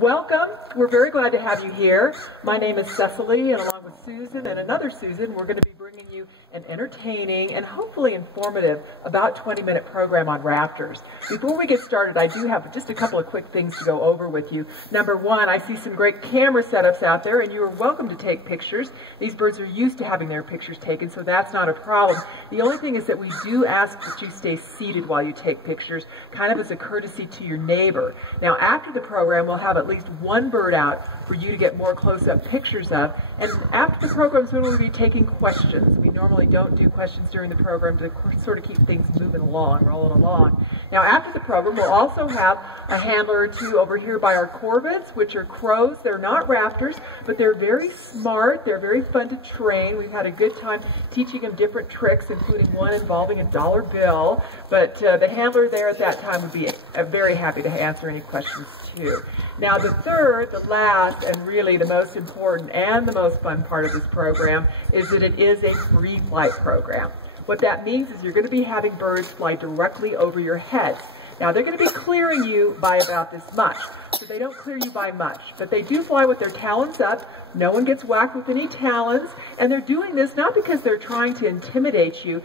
Welcome. We're very glad to have you here. My name is Cecily, and along with Susan and another Susan, we're going to be bringing you an entertaining and hopefully informative about 20-minute program on raptors. Before we get started, I do have just a couple of quick things to go over with you. Number one, I see some great camera setups out there, and you are welcome to take pictures. These birds are used to having their pictures taken, so that's not a problem. The only thing is that we do ask that you stay seated while you take pictures, kind of as a courtesy to your neighbor. Now, after the program, we'll have at least one bird out for you to get more close-up pictures of. And after the program, so we'll be taking questions. We normally don't do questions during the program to sort of keep things moving along, rolling along. Now, after the program, we'll also have a handler or two over here by our corvids, which are crows. They're not raptors, but they're very smart. They're very fun to train. We've had a good time teaching them different tricks, including one involving a dollar bill. But the handler there at that time would be very happy to answer any questions too. Now, the third, the last, and really the most important and the most fun part of this program is that it is a free flight program. What that means is you're going to be having birds fly directly over your heads. Now, they're going to be clearing you by about this much. So they don't clear you by much, but they do fly with their talons up. No one gets whacked with any talons, and they're doing this not because they're trying to intimidate you.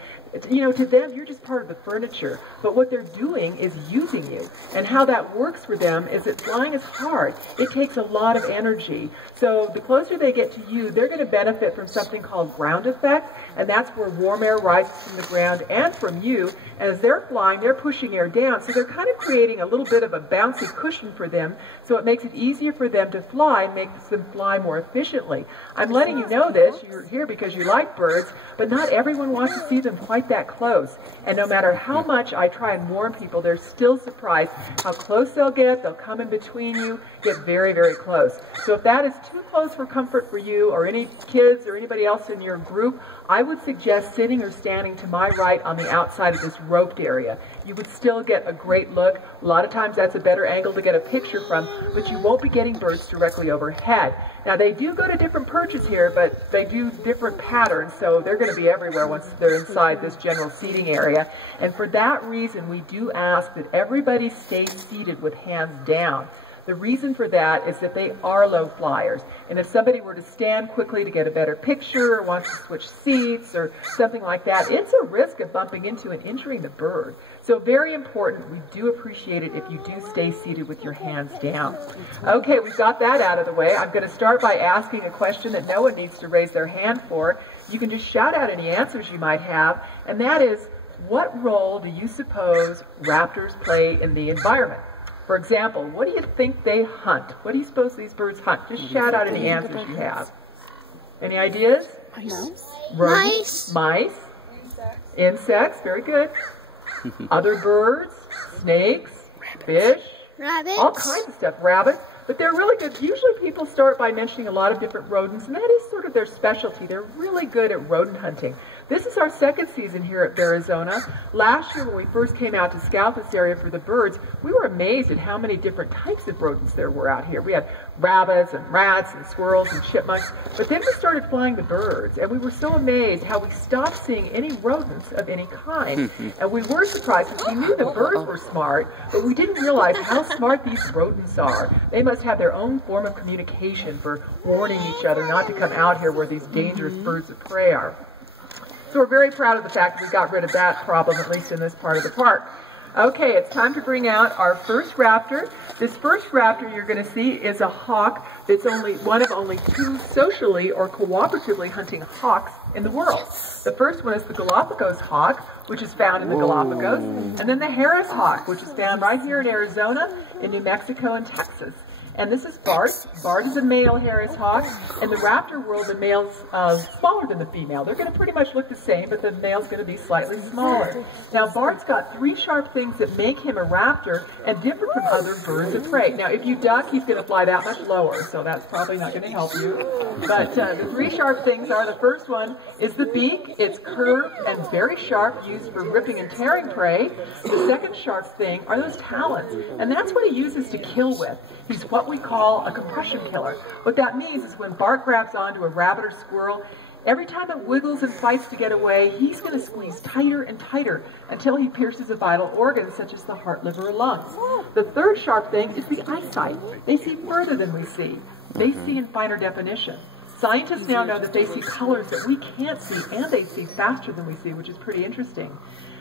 You know, to them, you're just part of the furniture, but what they're doing is using you, and how that works for them is that flying is hard. It takes a lot of energy, so the closer they get to you, they're going to benefit from something called ground effect, and that's where warm air rises from the ground and from you. As they're flying, they're pushing air down, so they're kind of creating a little bit of a bouncy cushion for them, so it makes it easier for them to fly, makes them fly more efficiently. I'm letting you know this, you're here because you like birds, but not everyone wants to see them quite that close. And no matter how much I try and warn people, they're still surprised how close they'll get. They'll come in between you, get very, very close. So if that is too close for comfort for you or any kids or anybody else in your group, I would suggest sitting or standing to my right on the outside of this roped area. You would still get a great look. A lot of times that's a better angle to get a picture from, but you won't be getting birds directly overhead. Now, they do go to different perches here, but they do different patterns, so they're going to be everywhere once they're inside this general seating area. And for that reason, we do ask that everybody stay seated with hands down. The reason for that is that they are low flyers, and if somebody were to stand quickly to get a better picture or wants to switch seats or something like that, it's a risk of bumping into and injuring the bird. So very important, we do appreciate it if you do stay seated with your hands down. Okay, we've got that out of the way. I'm going to start by asking a question that no one needs to raise their hand for. You can just shout out any answers you might have, and that is, what role do you suppose raptors play in the environment? For example, what do you think they hunt? What do you suppose these birds hunt? Just shout out any answers you have. Any ideas? Mice. Mice. Insects. Very good. Other birds. Snakes. Fish. Rabbits. All kinds of stuff. Rabbits. But they're really good. Usually people start by mentioning a lot of different rodents, and that is sort of their specialty. They're really good at rodent hunting. This is our second season here at Bearazona. Last year when we first came out to scout this area for the birds, we were amazed at how many different types of rodents there were out here. We had rabbits and rats and squirrels and chipmunks, but then we started flying the birds, and we were so amazed how we stopped seeing any rodents of any kind. And we were surprised because we knew the birds were smart, but we didn't realize how smart these rodents are. They must have their own form of communication for warning each other not to come out here where these dangerous birds of prey are. So we're very proud of the fact that we got rid of that problem, at least in this part of the park. Okay, it's time to bring out our first raptor. This first raptor you're going to see is a hawk that's only one of only two socially or cooperatively hunting hawks in the world. The first one is the Galapagos hawk, which is found in the Galapagos, and then the Harris hawk, which is found right here in Arizona, in New Mexico, and Texas. And this is Bart. Bart is a male Harris hawk. In the raptor world, the male's smaller than the female. They're going to pretty much look the same, but the male's going to be slightly smaller. Now, Bart's got three sharp things that make him a raptor and differ from other birds of prey. Now, if you duck, he's going to fly that much lower, so that's probably not going to help you. But the three sharp things are, the first one is the beak. It's curved and very sharp, used for ripping and tearing prey. The second sharp thing are those talons, and that's what he uses to kill with. He's what we call a compression killer. What that means is when Bart grabs onto a rabbit or squirrel, Every time it wiggles and fights to get away, he's going to squeeze tighter and tighter until he pierces a vital organ such as the heart, liver, or lungs. The third sharp thing is the eyesight. They see further than we see. They see in finer definition. Scientists now know that they see colors that we can't see, and they see faster than we see, which is pretty interesting.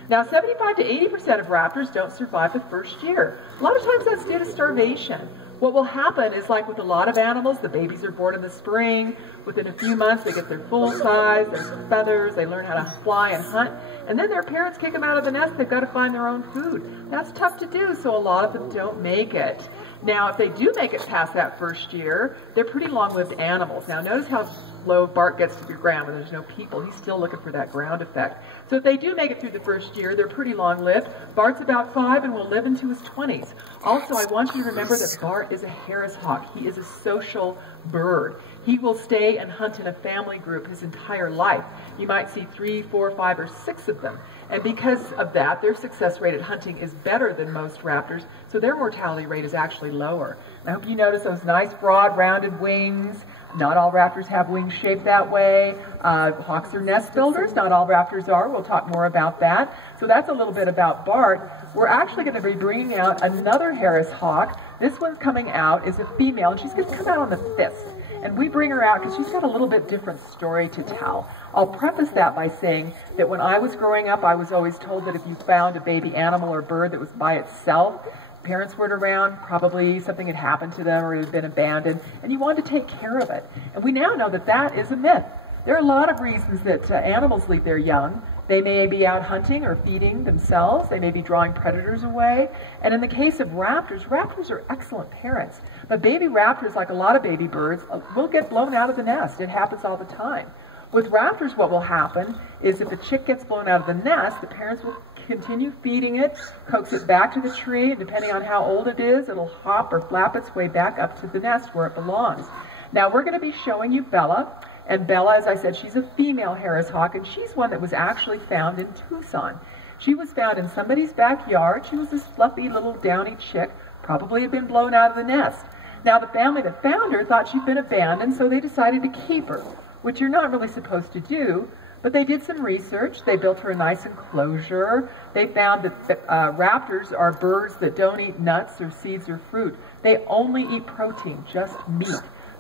Now, 75 to 80% of raptors don't survive the first year. A lot of times that's due to starvation. What will happen is, like with a lot of animals, the babies are born in the spring. Within a few months, they get their full size, their feathers, they learn how to fly and hunt, and then their parents kick them out of the nest. They've got to find their own food. That's tough to do, so a lot of them don't make it. Now, if they do make it past that first year, they're pretty long-lived animals. Now, notice how slow Bart gets to the ground when there's no people. He's still looking for that ground effect. So if they do make it through the first year, they're pretty long-lived. Bart's about 5 and will live into his 20s. Also, I want you to remember that Bart is a Harris hawk. He is a social bird. He will stay and hunt in a family group his entire life. You might see 3, 4, 5, or 6 of them. And because of that, their success rate at hunting is better than most raptors, so their mortality rate is actually lower. And I hope you notice those nice, broad, rounded wings. Not all raptors have wings shaped that way. Hawks are nest builders. Not all raptors are. We'll talk more about that. So that's a little bit about Bart. We're actually going to be bringing out another Harris hawk. This one's coming out is a female, and she's going to come out on the 5th. And we bring her out because she's got a little bit different story to tell. I'll preface that by saying that when I was growing up, I was always told that if you found a baby animal or bird that was by itself, parents weren't around, probably something had happened to them or it had been abandoned, and you wanted to take care of it. And we now know that that is a myth. There are a lot of reasons that animals leave their young. They may be out hunting or feeding themselves. They may be drawing predators away. And in the case of raptors, raptors are excellent parents. But baby raptors, like a lot of baby birds, will get blown out of the nest. It happens all the time. With raptors, what will happen is if a chick gets blown out of the nest, the parents will continue feeding it, coax it back to the tree, and depending on how old it is, it'll hop or flap its way back up to the nest where it belongs. Now, we're going to be showing you Bella. And Bella, as I said, she's a female Harris hawk, and she's one that was actually found in Tucson. She was found in somebody's backyard. She was this fluffy little downy chick, probably had been blown out of the nest. Now, the family that found her thought she'd been abandoned, so they decided to keep her, which you're not really supposed to do, but they did some research. They built her a nice enclosure. They found that raptors are birds that don't eat nuts or seeds or fruit. They only eat protein, just meat.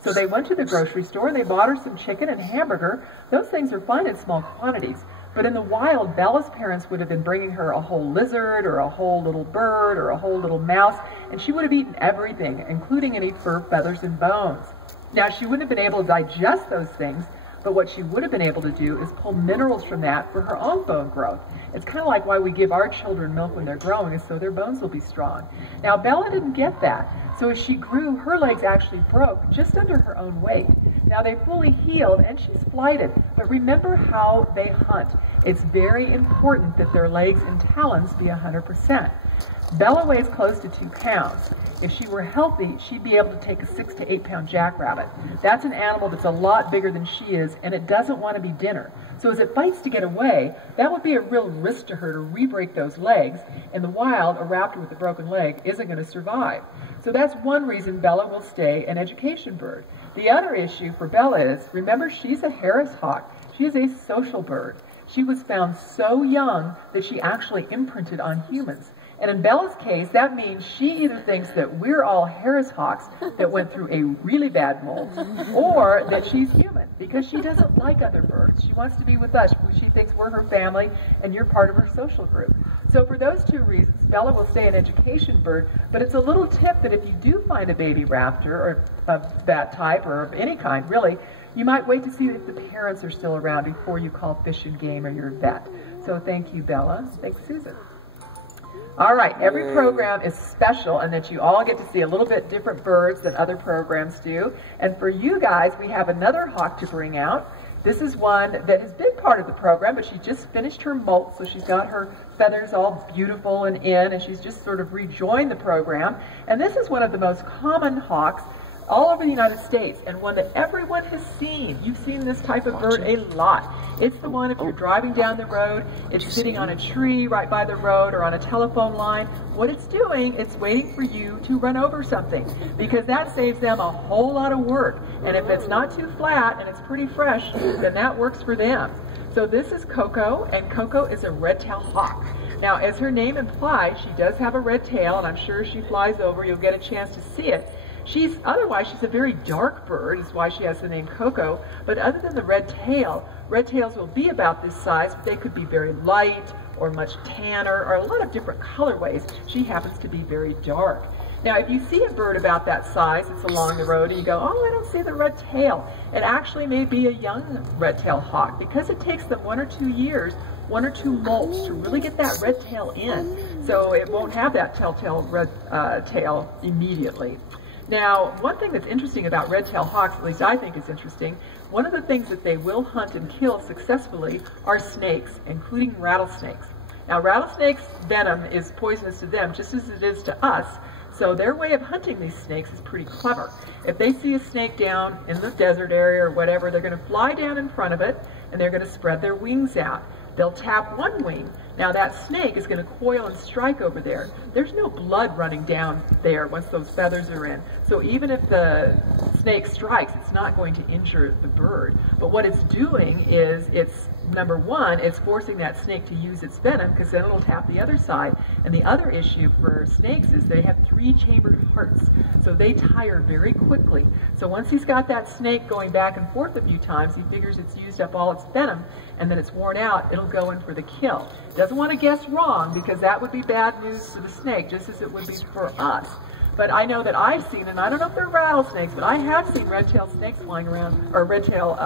So they went to the grocery store, they bought her some chicken and hamburger. Those things are fine in small quantities. But in the wild, Bella's parents would have been bringing her a whole lizard or a whole little bird or a whole little mouse, and she would have eaten everything, including any fur, feathers, and bones. Now, she wouldn't have been able to digest those things, but what she would have been able to do is pull minerals from that for her own bone growth. It's kind of like why we give our children milk when they're growing, is so their bones will be strong. Now, Bella didn't get that. So as she grew, her legs actually broke just under her own weight. Now, they fully healed, and she's flighted. But remember how they hunt. It's very important that their legs and talons be 100%. Bella weighs close to 2 pounds. If she were healthy, she'd be able to take a 6 to 8 pound jackrabbit. That's an animal that's a lot bigger than she is, and it doesn't want to be dinner. So as it fights to get away, that would be a real risk to her to re-break those legs. In the wild, a raptor with a broken leg isn't going to survive. So that's one reason Bella will stay an education bird. The other issue for Bella is, remember, she's a Harris hawk. She is a social bird. She was found so young that she actually imprinted on humans. And in Bella's case, that means she either thinks that we're all Harris hawks that went through a really bad mold, or that she's human, because she doesn't like other birds. She wants to be with us. She thinks we're her family, and you're part of her social group. So for those 2 reasons, Bella will stay an education bird, but it's a little tip that if you do find a baby raptor, or of that type, or of any kind, really, you might wait to see if the parents are still around before you call Fish and Game or your vet. So thank you, Bella. Thanks, Susan. All right, every program is special in that you all get to see a little bit different birds than other programs do. And for you guys, we have another hawk to bring out. This is one that has been part of the program, but she just finished her molt, so she's got her feathers all beautiful and in, and she's just sort of rejoined the program. And this is one of the most common hawks all over the United States, and one that everyone has seen. You've seen this type of bird a lot. It's the one, if you're driving down the road, it's sitting on a tree right by the road or on a telephone line. What it's doing, it's waiting for you to run over something, because that saves them a whole lot of work. And if it's not too flat and it's pretty fresh, then that works for them. So this is Coco, and Coco is a red-tailed hawk. Now, as her name implies, she does have a red tail, and I'm sure she flies over. You'll get a chance to see it. Otherwise, she's a very dark bird, is why she has the name Coco. But other than the red tails will be about this size, but they could be very light or much tanner or a lot of different colorways. She happens to be very dark. Now, if you see a bird about that size, it's along the road, and you go, oh, I don't see the red tail. It actually may be a young red-tailed hawk, because it takes them 1 or 2 years, 1 or 2 molts to really get that red tail in. So it won't have that telltale red tail immediately. Now, one thing that's interesting about red-tailed hawks, at least I think is interesting, one of the things that they will hunt and kill successfully are snakes, including rattlesnakes. Now, rattlesnakes' venom is poisonous to them just as it is to us, so their way of hunting these snakes is pretty clever. If they see a snake down in the desert area or whatever, they're going to fly down in front of it, and they're going to spread their wings out. They'll tap one wing. Now that snake is going to coil and strike over there. There's no blood running down there once those feathers are in. So even if the snake strikes, it's not going to injure the bird. But what it's doing is number one, it's forcing that snake to use its venom, because then it'll tap the other side. And the other issue for snakes is they have 3-chambered hearts, so they tire very quickly. So once he's got that snake going back and forth a few times, he figures it's used up all its venom, and then it's worn out, it'll go in for the kill. Doesn't want to guess wrong, because that would be bad news for the snake, just as it would be for us. But I know that I've seen, and I don't know if they're rattlesnakes, but I have seen red-tailed snakes flying around, or red-tailed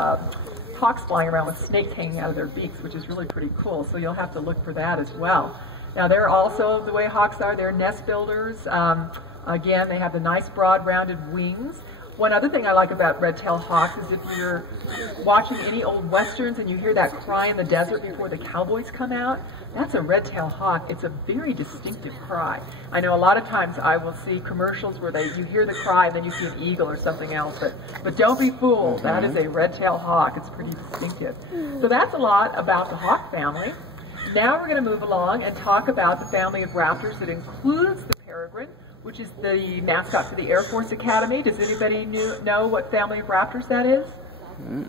hawks flying around with snakes hanging out of their beaks, which is really pretty cool. So you'll have to look for that as well. Now, they're also, the way hawks are, they're nest builders. Again, they have the nice broad rounded wings. One other thing I like about red-tailed hawks is if you're watching any old westerns and you hear that cry in the desert before the cowboys come out, that's a red-tailed hawk. It's a very distinctive cry. I know a lot of times I will see commercials where you hear the cry and then you see an eagle or something else, but don't be fooled. That is a red-tailed hawk. It's pretty distinctive. So that's a lot about the hawk family. Now we're going to move along and talk about the family of raptors that includes the peregrine, which is the mascot for the Air Force Academy. Does anybody know what family of raptors that is?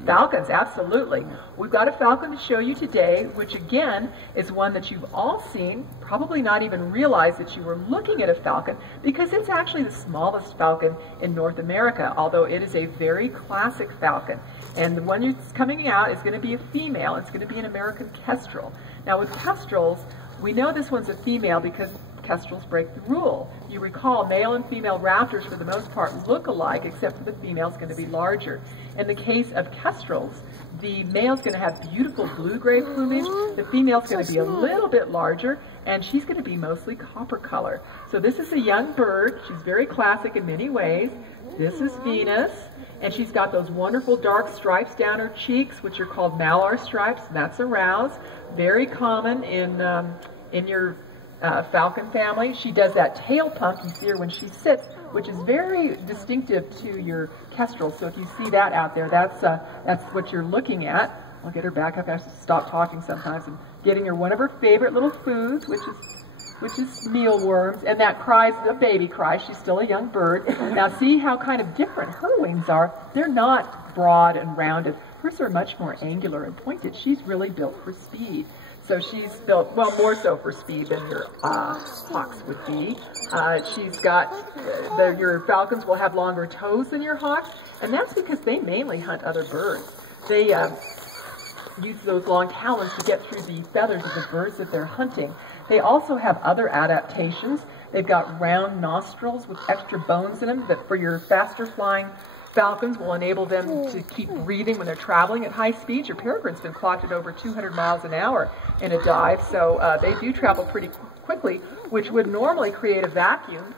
Falcons, absolutely. We've got a falcon to show you today, which again is one that you've all seen, probably not even realized that you were looking at a falcon, because it's actually the smallest falcon in North America, although it is a very classic falcon. And the one that's coming out is going to be a female. It's going to be an American kestrel. Now with kestrels, we know this one's a female because kestrels break the rule. You recall, male and female raptors for the most part look alike, except for the female's going to be larger. In the case of kestrels, the male's going to have beautiful blue-gray plumage, the female's going to be a little bit larger, and she's going to be mostly copper color. So this is a young bird. She's very classic in many ways. This is Venus, and she's got those wonderful dark stripes down her cheeks, which are called malar stripes. That's a rouse, very common in your falcon family. She does that tail pump. You see her when she sits, which is very distinctive to your kestrel. So if you see that out there, that's what you're looking at. I'll get her back up. I have to stop talking sometimes. And getting her one of her favorite little foods, which is mealworms, and that cries a baby cry. She's still a young bird. Now see how kind of different her wings are. They're not broad and rounded. Hers are much more angular and pointed. She's really built for speed. So she's built, well, more so for speed than your hawks would be. She's got, your falcons will have longer toes than your hawks, and that's because they mainly hunt other birds. They use those long talons to get through the feathers of the birds that they're hunting. They also have other adaptations. They've got round nostrils with extra bones in them that for your faster flying falcons will enable them to keep breathing when they're traveling at high speeds. Your peregrine's been clocked at over 200 miles an hour in a dive, so they do travel pretty quickly, which would normally create a vacuum,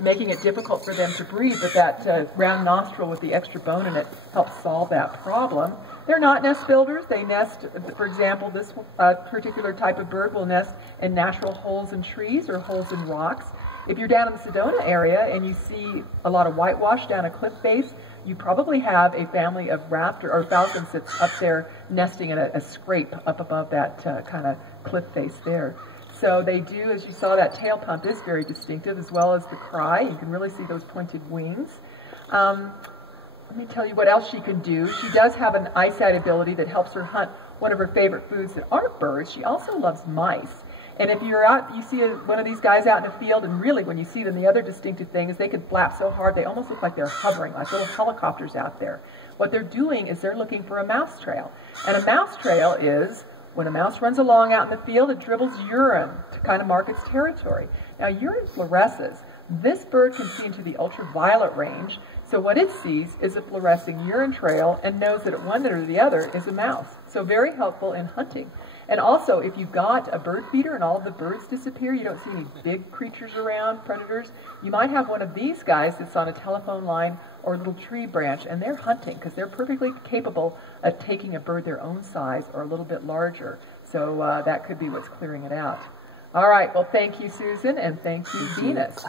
making it difficult for them to breathe, but that round nostril with the extra bone in it helps solve that problem. They're not nest builders. They nest, for example, this particular type of bird will nest in natural holes in trees or holes in rocks. If you're down in the Sedona area and you see a lot of whitewash down a cliff face, you probably have a family of raptor or falcons that's up there nesting in a scrape up above that kind of cliff face there. So they do, as you saw, that tail pump is very distinctive, as well as the cry. You can really see those pointed wings. Let me tell you what else she can do. She does have an eyesight ability that helps her hunt one of her favorite foods that aren't birds. She also loves mice. And if you're out, you see one of these guys out in the field, and really when you see them, the other distinctive thing is they can flap so hard they almost look like they're hovering, like little helicopters out there. What they're doing is they're looking for a mouse trail. And a mouse trail is when a mouse runs along out in the field, it dribbles urine to kind of mark its territory. Now urine fluoresces. This bird can see into the ultraviolet range, so what it sees is a fluorescing urine trail and knows that one or the other is a mouse. So very helpful in hunting. And also, if you've got a bird feeder and all of the birds disappear, you don't see any big creatures around, predators, you might have one of these guys that's on a telephone line or a little tree branch, and they're hunting because they're perfectly capable of taking a bird their own size or a little bit larger. So that could be what's clearing it out. All right, well, thank you, Susan, and thank you, Venus.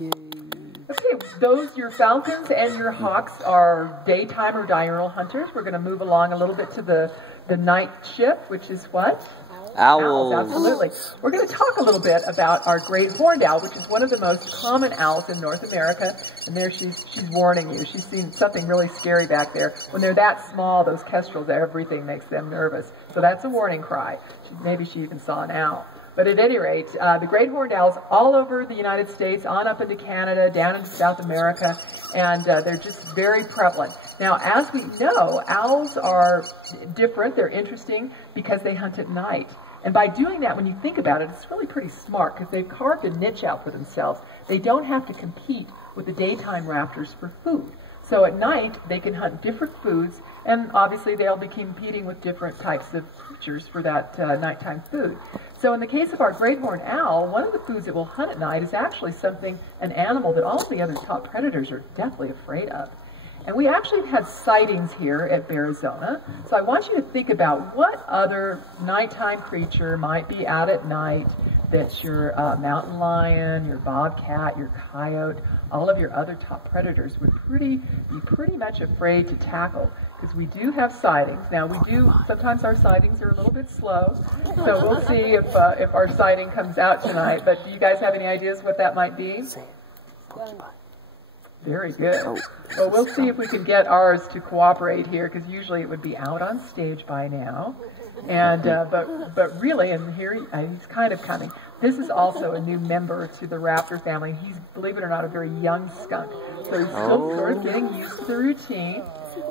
Okay, those, your falcons and your hawks, are daytime or diurnal hunters. We're going to move along a little bit to the night shift, which is what? Owls. Absolutely. We're going to talk a little bit about our great horned owl, which is one of the most common owls in North America. And there she's warning you. She's seen something really scary back there. When they're that small, those kestrels, everything makes them nervous. So that's a warning cry. Maybe she even saw an owl. But at any rate, the great horned owls all over the United States, on up into Canada, down into South America, and they're just very prevalent. Now, as we know, owls are different. They're interesting because they hunt at night. And by doing that, when you think about it, it's really pretty smart because they've carved a niche out for themselves. They don't have to compete with the daytime raptors for food. So at night, they can hunt different foods, and obviously they'll be competing with different types of creatures for that nighttime food. So in the case of our great horned owl, one of the foods it will hunt at night is actually an animal that all of the other top predators are deathly afraid of. And we actually have had sightings here at Bearazona. So I want you to think about what other nighttime creature might be out at night that your mountain lion, your bobcat, your coyote, all of your other top predators would be pretty much afraid to tackle, because we do have sightings. Now sometimes our sightings are a little bit slow, so we'll see if our sighting comes out tonight. But do you guys have any ideas what that might be? Very good. Well, we'll see if we can get ours to cooperate here, because usually it would be out on stage by now. And but really, and here he's kind of coming. This is also a new member to the raptor family. He's, believe it or not, a very young skunk. So he's still sort of getting used to the routine.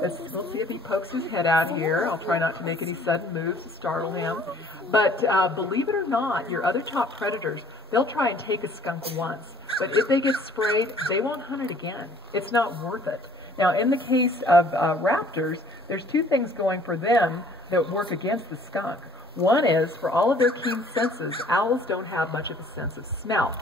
We'll see if he pokes his head out here. I'll try not to make any sudden moves to startle him. But believe it or not, your other top predators, they'll try and take a skunk once. But if they get sprayed, they won't hunt it again. It's not worth it. Now, in the case of raptors, there's two things going for them that work against the skunk. One is, for all of their keen senses, owls don't have much of a sense of smell.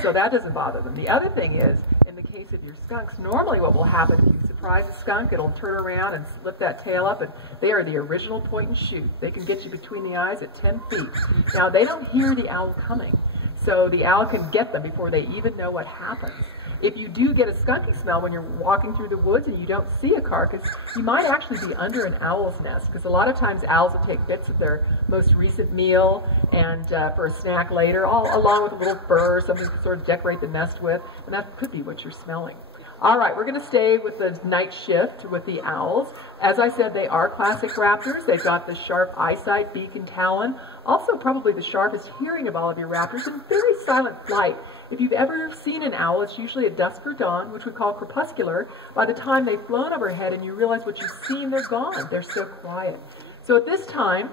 So that doesn't bother them. The other thing is, in the case of your skunks, normally what will happen if you surprise a skunk, it'll turn around and lift that tail up, and they are the original point and shoot. They can get you between the eyes at 10 feet. Now, they don't hear the owl coming, so the owl can get them before they even know what happens. If you do get a skunky smell when you're walking through the woods and you don't see a carcass, you might actually be under an owl's nest, because a lot of times owls will take bits of their most recent meal and for a snack later, along with a little fur, something to sort of decorate the nest with, and that could be what you're smelling. All right, we're going to stay with the night shift with the owls. As I said, they are classic raptors. They've got the sharp eyesight, beak, and talon. Also, probably the sharpest hearing of all of your raptors, and very silent flight. If you've ever seen an owl, it's usually at dusk or dawn, which we call crepuscular. By the time they've flown overhead and you realize what you've seen, they're gone. They're so quiet. So at this time,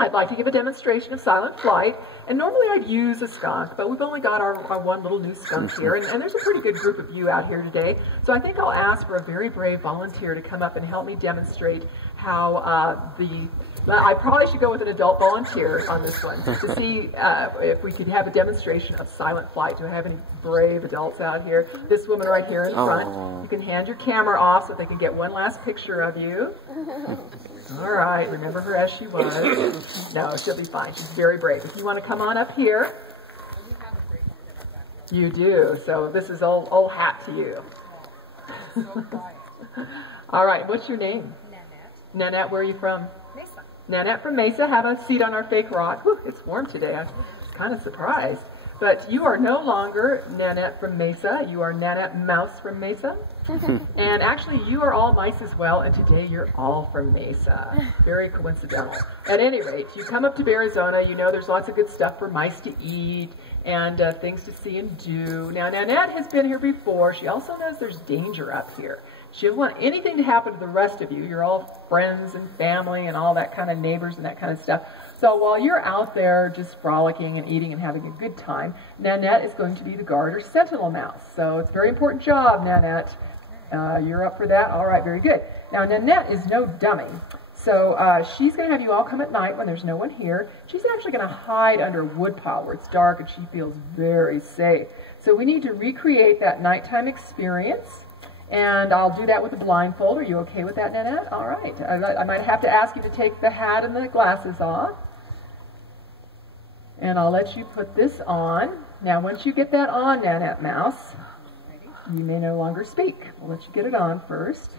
I'd like to give a demonstration of silent flight. And normally I'd use a skunk, but we've only got our one little new skunk here. And there's a pretty good group of you out here today. So I think I'll ask for a very brave volunteer to come up and help me demonstrate how I probably should go with an adult volunteer on this one to see if we could have a demonstration of silent flight. Do I have any brave adults out here? This woman right here in front. You can hand your camera off so they can get one last picture of you. All right, remember her as she was. No, she'll be fine. She's very brave. If you want to come on up here. You do. So this is old hat to you. All right. What's your name? Nanette. Nanette, where are you from? Mesa. Nanette from Mesa. Have a seat on our fake rock. Whew, it's warm today. I was kind of surprised. But you are no longer Nanette from Mesa. You are Nanette Mouse from Mesa. And actually, you are all mice as well, and today you're all from Mesa. Very coincidental. At any rate, you come up to Bearazona, you know there's lots of good stuff for mice to eat and things to see and do. Now, Nanette has been here before. She also knows there's danger up here. She doesn't want anything to happen to the rest of you. You're all friends and family and all that kind of neighbors and that kind of stuff. So while you're out there just frolicking and eating and having a good time, Nanette is going to be the guard or sentinel mouse. So it's a very important job, Nanette. You're up for that? All right, very good. Now, Nanette is no dummy. So she's going to have you all come at night when there's no one here. She's actually going to hide under a woodpile where it's dark and she feels very safe. So we need to recreate that nighttime experience. And I'll do that with a blindfold. Are you okay with that, Nanette? All right. I might have to ask you to take the hat and the glasses off. And I'll let you put this on. Now, once you get that on, Nanette Mouse, you may no longer speak. We'll let you get it on first.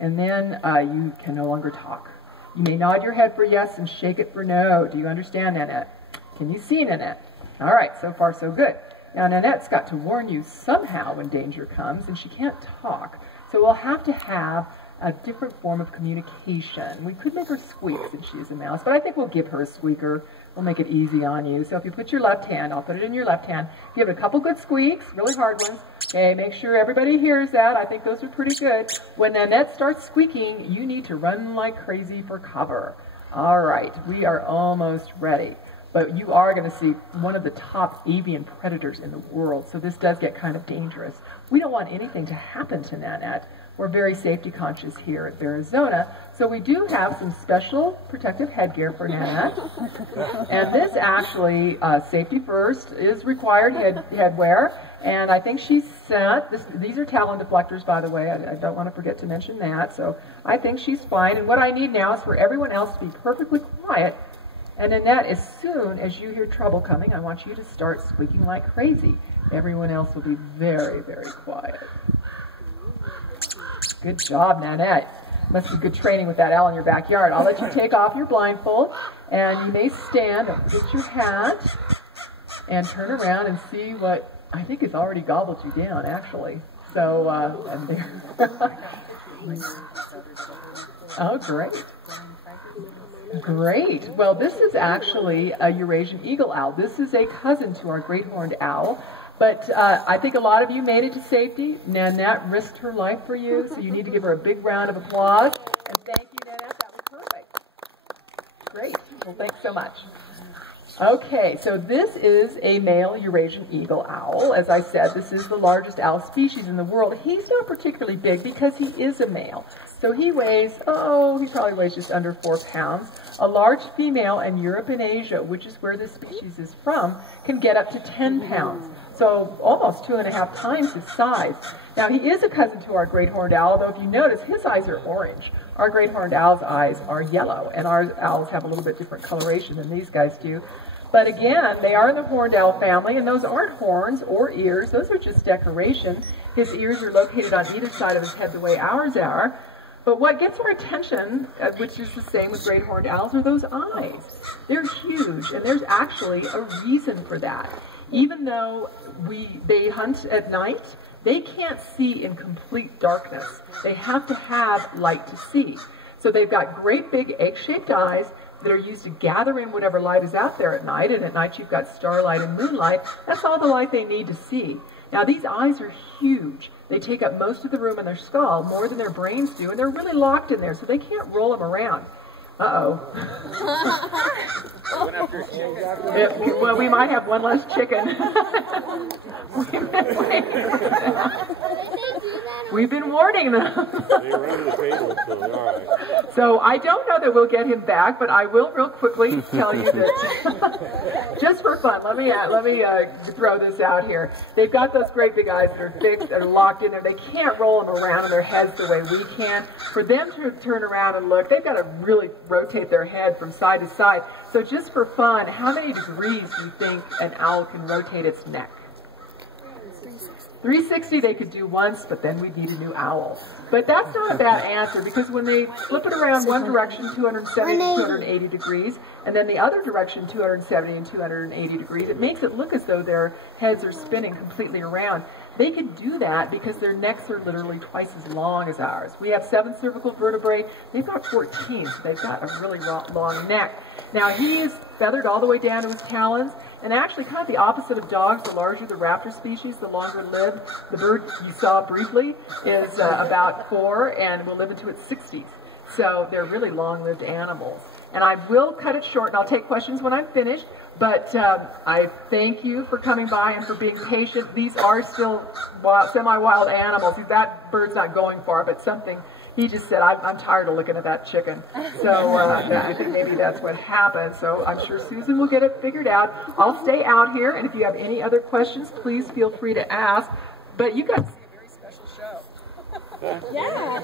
And then you can no longer talk. You may nod your head for yes and shake it for no. Do you understand, Nanette? Can you see, Nanette? All right, so far so good. Now, Nanette's got to warn you somehow when danger comes, and she can't talk. So we'll have to have a different form of communication. We could make her squeak since she's a mouse, but I think we'll give her a squeaker. We'll make it easy on you. So if you put your left hand, I'll put it in your left hand, give it a couple good squeaks, really hard ones. Okay, make sure everybody hears that. I think those are pretty good. When Nanette starts squeaking, you need to run like crazy for cover. All right, we are almost ready. But you are going to see one of the top avian predators in the world, so this does get kind of dangerous. We don't want anything to happen to Nanette. We're very safety conscious here at Bearazona, so we do have some special protective headgear for Nanette. And this actually, safety first, is required headwear. And I think she's sent, these are talon deflectors, by the way. I don't want to forget to mention that. So I think she's fine. And what I need now is for everyone else to be perfectly quiet. And Nanette, as soon as you hear trouble coming, I want you to start squeaking like crazy. Everyone else will be very, very quiet. Good job, Nanette. Must be good training with that owl in your backyard. I'll let you take off your blindfold, and you may stand, don't forget your hat, and turn around and see what I think has already gobbled you down, actually. So, and there. Oh, great. Great. Well, this is actually a Eurasian eagle owl. This is a cousin to our great horned owl. But I think a lot of you made it to safety. Nanette risked her life for you, so you need to give her a big round of applause. And thank you, Nanette. That was perfect. Great. Well, thanks so much. Okay, so this is a male Eurasian eagle owl. As I said, this is the largest owl species in the world. He's not particularly big because he is a male. So he weighs, he probably weighs just under 4 pounds. A large female in Europe and Asia, which is where this species is from, can get up to 10 pounds. So almost 2.5 times his size. Now he is a cousin to our great horned owl, though if you notice, his eyes are orange. Our great horned owl's eyes are yellow, and our owls have a little bit different coloration than these guys do. But again, they are in the horned owl family, and those aren't horns or ears. Those are just decoration. His ears are located on either side of his head the way ours are. But what gets our attention, which is the same with great horned owls, are those eyes. They're huge, and there's actually a reason for that. Even though they hunt at night, they can't see in complete darkness. They have to have light to see. So they've got great big egg-shaped eyes that are used to gather in whatever light is out there at night, and at night you've got starlight and moonlight. That's all the light they need to see. Now these eyes are huge. They take up most of the room in their skull, more than their brains do, and they're really locked in there, so they can't roll them around. Uh-oh. Well, we might have one less chicken. We've been warning them. So I don't know that we'll get him back, but I will real quickly tell you that just for fun, let me throw this out here. They've got those great big eyes that are fixed, that are locked in there. They can't roll them around in their heads the way we can. For them to turn around and look, they've got to really rotate their head from side to side. So just for fun, how many degrees do you think an owl can rotate its neck? 360 they could do once, but then we'd need a new owl. But that's not a bad answer, because when they flip it around one direction, 270 to 280 degrees, and then the other direction, 270 and 280 degrees, it makes it look as though their heads are spinning completely around. They could do that because their necks are literally twice as long as ours. We have 7 cervical vertebrae. They've got 14, so they've got a really long neck. Now, he is feathered all the way down to his talons, and actually kind of the opposite of dogs. The larger the raptor species, the longer lived. The bird you saw briefly is about 4 and will live into its 60s. So they're really long-lived animals. And I will cut it short, and I'll take questions when I'm finished. But I thank you for coming by and for being patient. These are still semi-wild animals. That bird's not going far, but something, he just said, I'm tired of looking at that chicken. So I think maybe that's what happened. So I'm sure Susan will get it figured out. I'll stay out here, and if you have any other questions, please feel free to ask. But you guys see a very special show. Yeah.